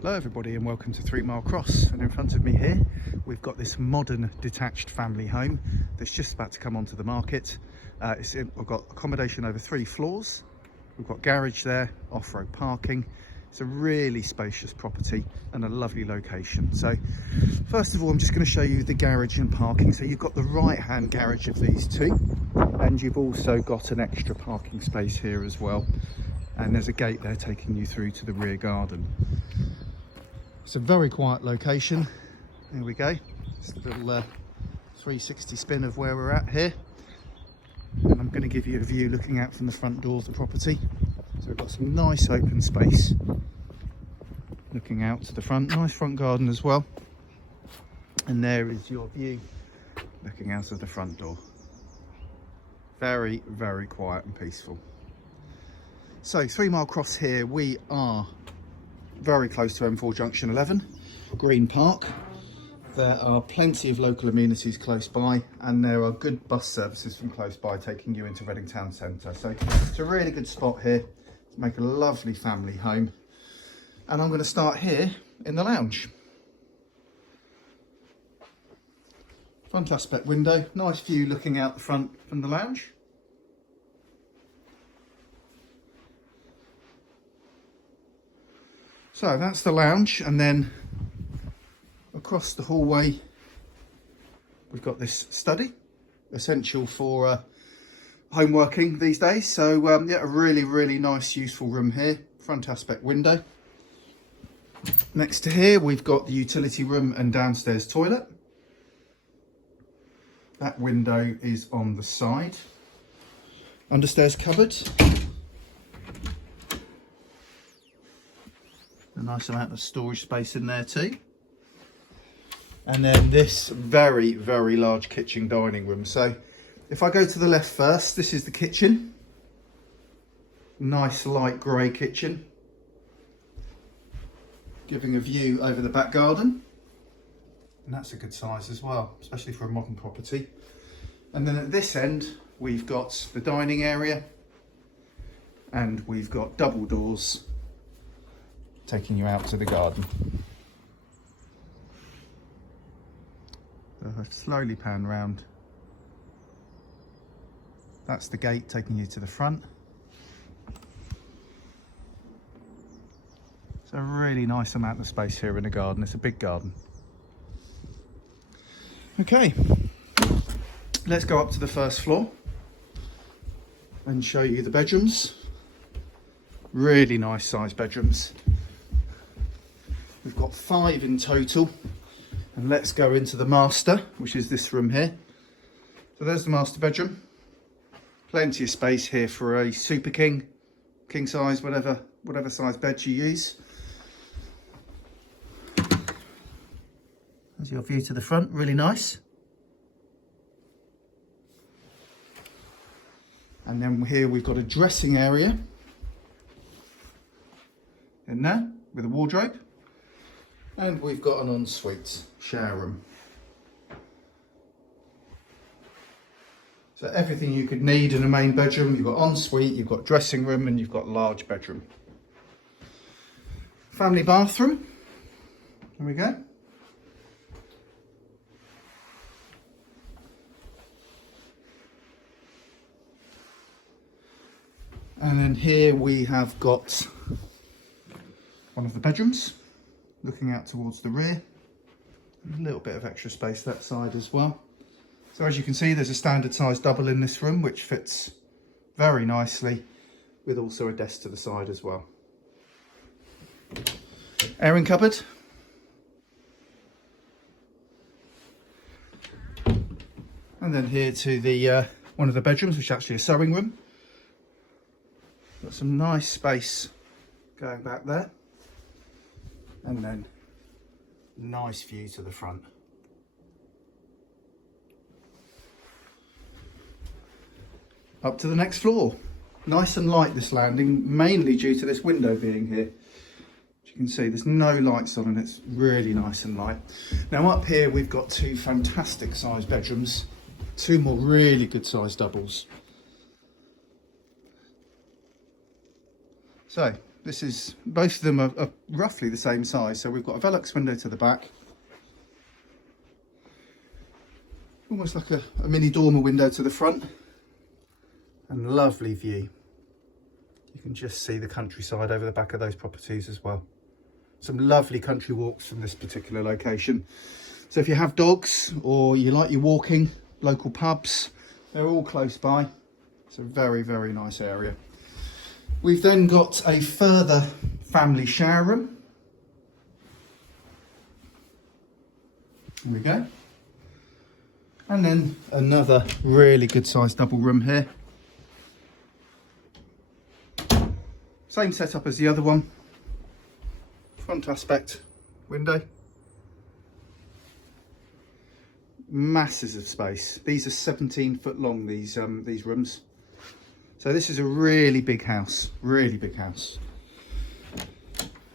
Hello everybody and welcome to 3 Mile Cross, and in front of me here we've got this modern detached family home that's just about to come onto the market. We've got accommodation over 3 floors, we've got garage there, off-road parking. It's a really spacious property and a lovely location. So first of all, I'm just going to show you the garage and parking. So you've got the right hand garage of these two, and you've also got an extra parking space here as well, and there's a gate there taking you through to the rear garden. It's a very quiet location. There we go. It's a little 360 spin of where we're at here. And I'm going to give you a view looking out from the front door of the property. So we've got some nice open space looking out to the front. Nice front garden as well. And there is your view looking out of the front door. Very, very quiet and peaceful. So 3 Mile Cross here, we are very close to M4 Junction 11, Green Park. There are plenty of local amenities close by, and there are good bus services from close by taking you into Reading Town Centre. So it's a really good spot here to make a lovely family home. And I'm going to start here in the lounge. Front aspect window, nice view looking out the front from the lounge. So that's the lounge, and then across the hallway we've got this study, essential for home working these days. So yeah, a really nice useful room here. Front aspect window. Next to here we've got the utility room and downstairs toilet. That window is on the side. Understairs cupboard. A nice amount of storage space in there too. And then this very large kitchen dining room. So if I go to the left first, this is the kitchen. Nice light grey kitchen, giving a view over the back garden. And that's a good size as well, especially for a modern property. And then at this end we've got the dining area, and we've got double doors taking you out to the garden. So slowly pan round. That's the gate taking you to the front. It's a really nice amount of space here in the garden. It's a big garden. Okay, let's go up to the first floor and show you the bedrooms. Really nice sized bedrooms. We've got 5 in total, and let's go into the master, which is this room here. So there's the master bedroom. Plenty of space here for a super king size, whatever size bed you use. There's your view to the front, really nice. And then here we've got a dressing area in there with a wardrobe. And we've got an ensuite shower room. So everything you could need in a main bedroom. You've got ensuite, you've got dressing room, and you've got large bedroom. Family bathroom. There we go. And then here we have got one of the bedrooms, looking out towards the rear. A little bit of extra space that side as well. So as you can see, there's a standard size double in this room, which fits very nicely, with also a desk to the side as well. Airing cupboard. And then here to the one of the bedrooms, which is actually a sewing room. Got some nice space going back there. And then nice view to the front. Up to the next floor. Nice and light this landing, mainly due to this window being here. As you can see, there's no lights on and it's really nice and light. Now up here we've got 2 fantastic sized bedrooms, 2 more really good sized doubles. So This is, both of them are roughly the same size. So we've got a Velux window to the back, almost like a mini dormer window to the front, and lovely view. You can just see the countryside over the back of those properties as well. Some lovely country walks from this particular location. So if you have dogs or you like your walking, local pubs, they're all close by. It's a very, very nice area. We've then got a further family shower room. Here we go. And then another really good sized double room here. Same setup as the other one. Front aspect window. Masses of space. These are 17 foot long, these rooms. So this is a really big house, really big house.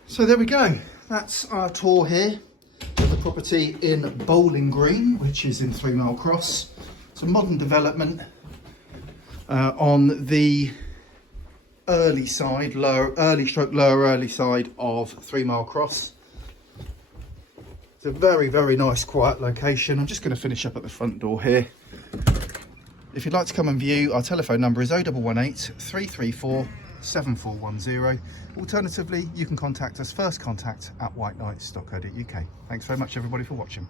So there we go. That's our tour here of the property in Bowling Green, which is in 3 Mile Cross. It's a modern development on the early side, lower early side of 3 Mile Cross. It's a very, very nice, quiet location. I'm just going to finish up at the front door here. If you'd like to come and view, our telephone number is 0118 334 7410. Alternatively, you can contact us, first contact at whiteknights.co.uk. Thanks very much everybody for watching.